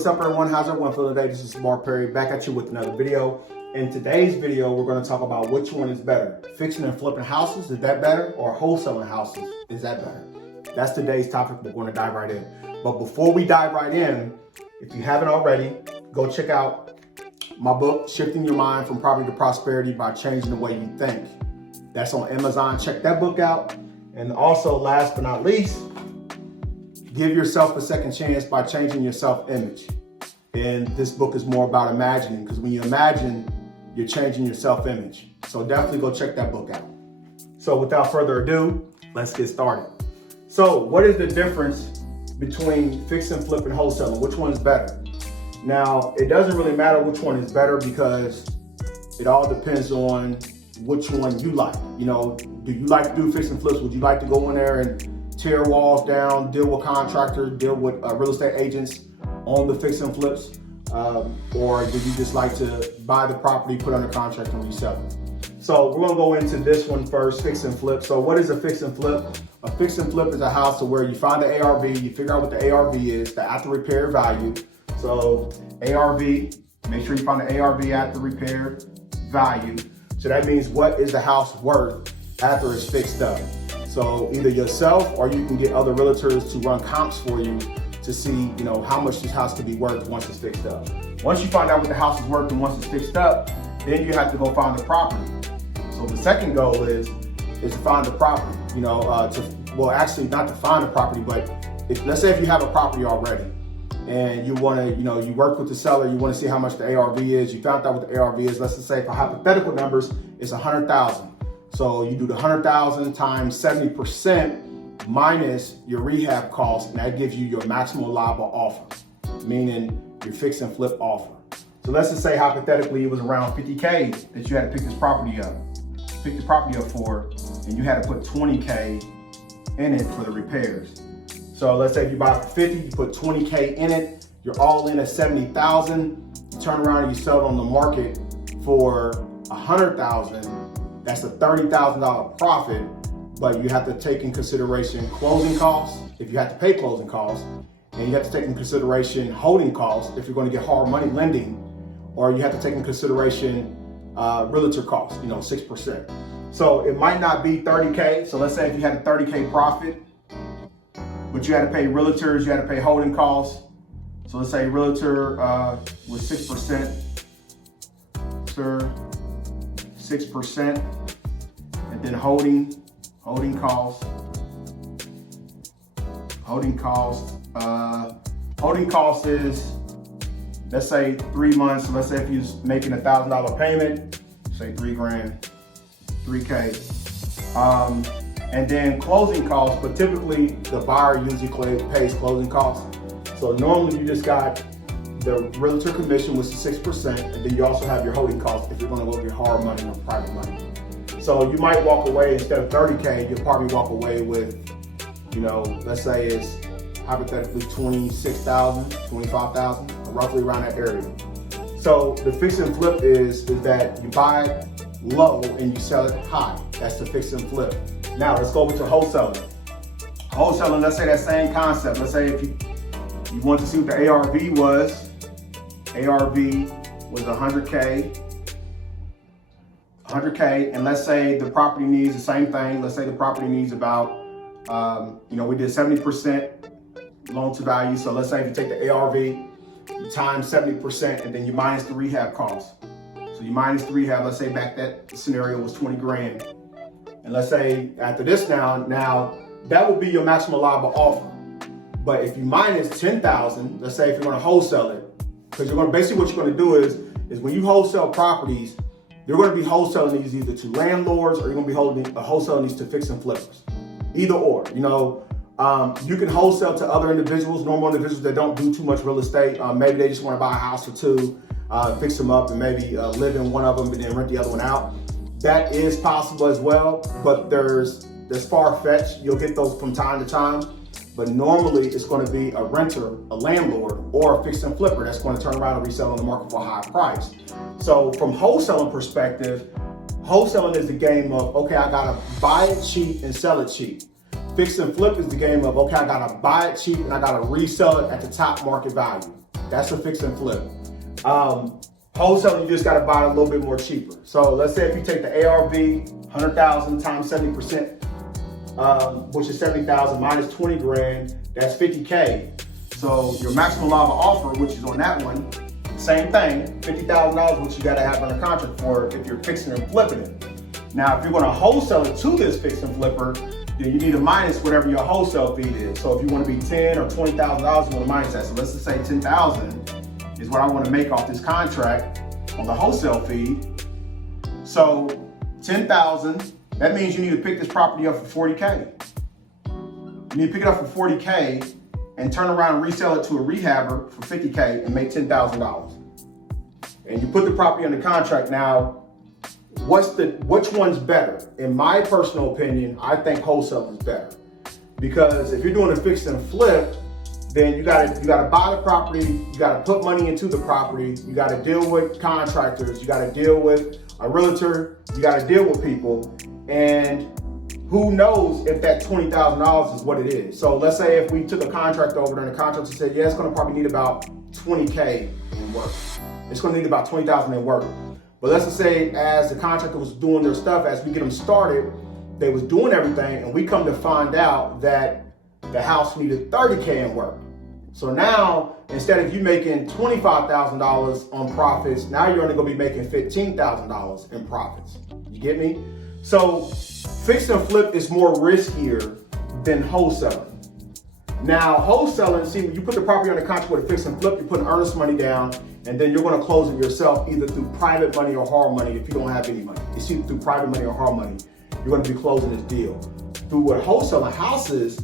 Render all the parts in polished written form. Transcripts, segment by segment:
what's up everyone? How's everyone feeling today? This is Mark Perry back at you with another video. In today's video, we're going to talk about which one is better. Fixing and flipping houses, is that better? Or wholesaling houses, is that better? That's today's topic. We're going to dive right in. But before we dive right in, if you haven't already, go check out my book, Shifting Your Mind from Poverty to Prosperity by Changing the Way You Think. That's on Amazon. Check that book out. And also, last but not least, give yourself a second chance by changing your self-image. And this book is more about imagining, because when you imagine, you're changing your self-image. So definitely go check that book out. So without further ado, let's get started. So what is the difference between fix and flip and wholesaling? Which one is better? Now, it doesn't really matter which one is better because it all depends on which one you like. You know, do you like to do fix and flips? Would you like to go in there and tear walls down, deal with contractors, deal with real estate agents on the fix and flips? Or do you just like to buy the property, put under contract and resell it? So we're gonna go into this one first, fix and flip. So what is a fix and flip? A fix and flip is a house where you find the ARV, you figure out what the ARV is, the after repair value. So ARV, make sure you find the ARV after repair value. So that means what is the house worth after it's fixed up? So either yourself or you can get other realtors to run comps for you to see, you know, how much this house could be worth once it's fixed up. Once you find out what the house is worth and once it's fixed up, then you have to go find the property. So the second goal is to find the property, you know, well, actually not to find the property, but let's say if you have a property already and you want to, you know, you work with the seller, you want to see how much the ARV is, you found out what the ARV is. Let's just say for hypothetical numbers, it's 100,000. So you do the 100,000 times 70% minus your rehab costs, and that gives you your maximum allowable offer, meaning your fix and flip offer. So let's just say hypothetically it was around 50K that you had to pick the property up for, and you had to put 20K in it for the repairs. So let's say if you buy it for 50, you put 20K in it, you're all in at 70,000, you turn around and you sell it on the market for 100,000, that's a $30,000 profit, but you have to take in consideration closing costs, if you have to pay closing costs, and you have to take in consideration holding costs if you're going to get hard money lending, or you have to take in consideration realtor costs, you know, 6%. So it might not be 30K. So let's say if you had a 30K profit, but you had to pay realtors, you had to pay holding costs. So let's say realtor was 6%, sir, 6%, and then holding costs. Holding costs is, let's say 3 months. So let's say if you're making $1,000 payment, say $3K. And then closing costs, but typically the buyer usually pays closing costs. So normally you just got the realtor commission, which is 6%, and then you also have your holding costs if you're gonna go get hard money or private money. So you might walk away, instead of 30K, you'll probably walk away with, you know, let's say it's hypothetically 26,000, 25,000, roughly around that area. So the fix and flip is that you buy low and you sell it high. That's the fix and flip. Now let's go with your wholesaling. Wholesaling, let's say that same concept. Let's say if you want to see what the ARV was. ARV was 100K, and let's say the property needs the same thing. Let's say the property needs about, you know, we did 70% loan to value. So let's say if you take the ARV, you times 70%, and then you minus the rehab costs. So you minus the rehab, let's say back that scenario was 20 grand. And let's say after this now that would be your maximum allowable offer. But if you minus 10,000, let's say if you're gonna wholesale it, because you're gonna, basically what you're gonna do is when you wholesale properties, you're gonna be wholesaling these either to landlords or you're gonna be wholesaling these to fix and flippers. Either or, you know, you can wholesale to other individuals, normal individuals that don't do too much real estate. Maybe they just wanna buy a house or two, fix them up and maybe live in one of them and then rent the other one out. That is possible as well, but there's far-fetched. You'll get those from time to time, but normally it's going to be a renter, a landlord, or a fix and flipper that's going to turn around and resell on the market for a high price. So from wholesaling perspective, wholesaling is the game of, okay, I gotta buy it cheap and sell it cheap. Fix and flip is the game of, okay, I gotta buy it cheap and I gotta resell it at the top market value. That's a fix and flip. Wholesaling, you just got to buy it a little bit more cheaper. So let's say if you take the ARV, 100,000 times 70%, which is 70,000 minus 20 grand, that's 50K. So your maximum allowable offer, which is on that one, same thing, $50,000, which you got to have under contract for if you're fixing and flipping it. Now, if you're going to wholesale it to this fix and flipper, then you need to minus whatever your wholesale fee is. So if you want to be $10,000 or $20,000, you want to minus that. So let's just say $10,000 is what I want to make off this contract on the wholesale fee. So $10,000, that means you need to pick this property up for $40K. You need to pick it up for $40K and turn around and resell it to a rehabber for $50K and make $10,000. And you put the property under contract. Now, which one's better? In my personal opinion, I think wholesale is better, because if you're doing a fix and flip, then you gotta buy the property, you gotta put money into the property, you gotta deal with contractors, you gotta deal with a realtor, you gotta deal with people, and who knows if that $20,000 is what it is. So let's say if we took a contract over there and the contractor said, yeah, it's gonna probably need about 20K in work. It's gonna need about 20,000 in work. But let's just say as the contractor was doing their stuff, as we get them started, they was doing everything, and we come to find out that the house needed 30K in work. So now, instead of you making $25,000 on profits, now you're only gonna be making $15,000 in profits. You get me? So fix and flip is more riskier than wholesaling. Now, wholesaling, see, when you put the property on the contract with a fix and flip, you put earnest money down, and then you're gonna close it yourself either through private money or hard money if you don't have any money. It's either through private money or hard money. You're gonna be closing this deal. Through what wholesaling houses,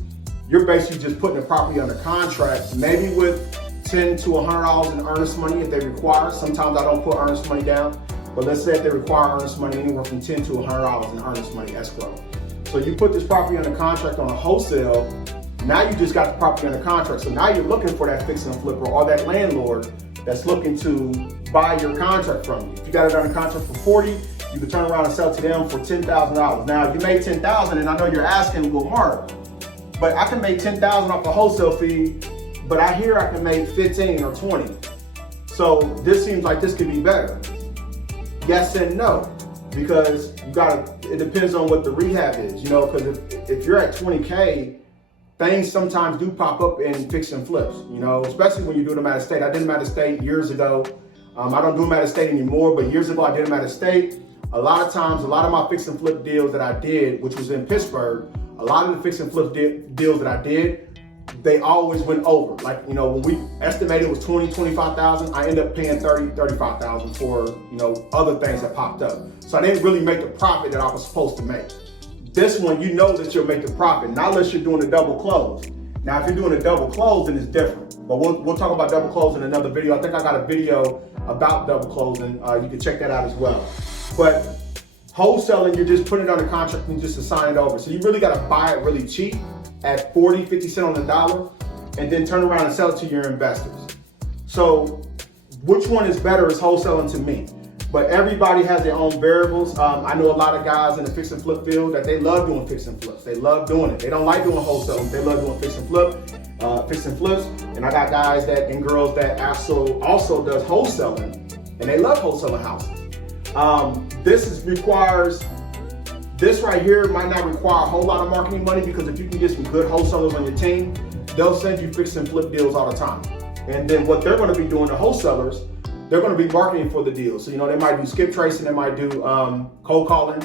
you're basically just putting the property under contract, maybe with $10 to $100 in earnest money if they require. Sometimes I don't put earnest money down, but let's say if they require earnest money, anywhere from $10 to $100 in earnest money escrow. So you put this property under contract on a wholesale, now you just got the property under contract. So now you're looking for that fix and flipper or that landlord that's looking to buy your contract from you. If you got it under contract for $40,000, you can turn around and sell to them for $10,000. Now you made $10,000, and I know you're asking, well, Mark, but I can make $10,000 off the wholesale fee, but I hear I can make 15 or 20. So this seems like this could be better. Yes and no, because it depends on what the rehab is, because if you're at 20K, things sometimes do pop up in fix and flips, especially when you do them out of state. I did them out of state years ago. I don't do them out of state anymore, but years ago I did them out of state. A lot of times, a lot of my fix and flip deals that I did, which was in Pittsburgh, a lot of the fix and flip deals that I did, they always went over. Like, when we estimated it was 20, 25,000, I ended up paying 30, 35,000 for, other things that popped up. So I didn't really make the profit that I was supposed to make. This one, you know that you'll make the profit, not unless you're doing a double close. Now, if you're doing a double close, then it's different. But we'll talk about double close in another video. I think I got a video about double closing. You can check that out as well. But wholesaling, you're just putting it on a contract and just assign it over. So you really got to buy it really cheap at 40, 50 cents on the dollar, and then turn around and sell it to your investors. So which one is better is wholesaling to me. But everybody has their own variables. I know a lot of guys in the fix and flip field that they love doing fix and flips. They love doing it. They don't like doing wholesaling. They love doing fix and flips. And I got guys and girls that also does wholesaling, and they love wholesaling houses. This right here might not require a whole lot of marketing money, because if you can get some good wholesalers on your team, they'll send you fix and flip deals all the time. And then what they're going to be doing, the wholesalers, they're going to be marketing for the deal. So, they might do skip tracing, they might do cold calling,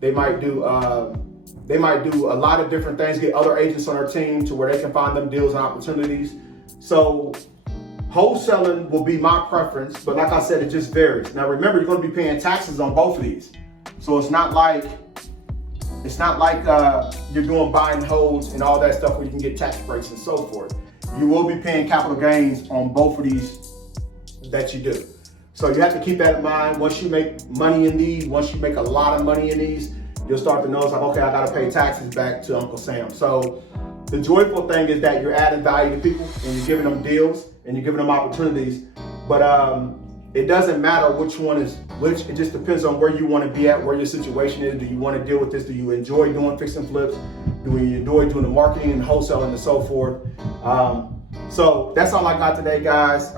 they might do a lot of different things, get other agents on their team to where they can find them deals and opportunities. So wholesaling will be my preference, but like I said, it just varies. Now remember, you're going to be paying taxes on both of these. So it's not like you're doing buy and holds and all that stuff where you can get tax breaks and so forth. You will be paying capital gains on both of these that you do. So you have to keep that in mind. Once you make money in these, once you make a lot of money in these, you'll start to notice, like, okay, I got to pay taxes back to Uncle Sam. So the joyful thing is that you're adding value to people and you're giving them deals and you're giving them opportunities. But it doesn't matter which one is which. It just depends on where you want to be at, where your situation is. Do you want to deal with this? Do you enjoy doing fix and flips? Do you enjoy doing the marketing and wholesaling and so forth? So that's all I got today, guys.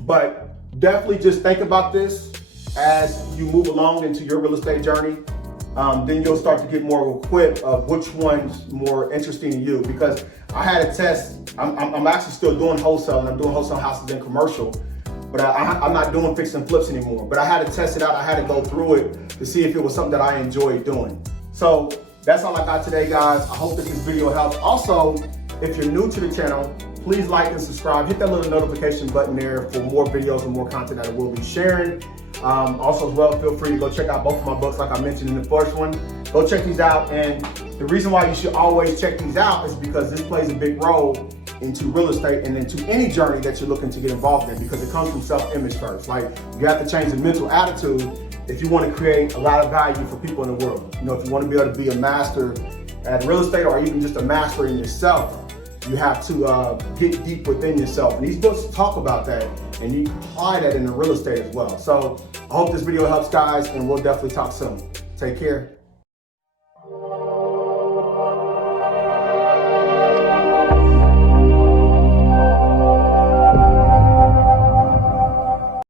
But definitely just think about this as you move along into your real estate journey. Then you'll start to get more equipped of which one's more interesting to you. Because I had a test. I'm actually still doing wholesale, and I'm doing wholesale houses and commercial. But I'm not doing fix and flips anymore. But I had to test it out. I had to go through it to see if it was something that I enjoyed doing. So that's all I got today, guys. I hope that this video helps. Also, if you're new to the channel, please like and subscribe. Hit that little notification button there for more videos and more content that I will be sharing. Also as well, feel free to go check out both of my books like I mentioned in the first one. Go check these out. And the reason why you should always check these out is because this plays a big role into real estate and into any journey that you're looking to get involved in, because it comes from self-image first. Like, you have to change the mental attitude if you want to create a lot of value for people in the world. You know, if you want to be able to be a master at real estate or even just a master in yourself, you have to get deep within yourself. And these books talk about that, and you can apply that in the real estate as well. So I hope this video helps, guys, and we'll definitely talk soon. Take care.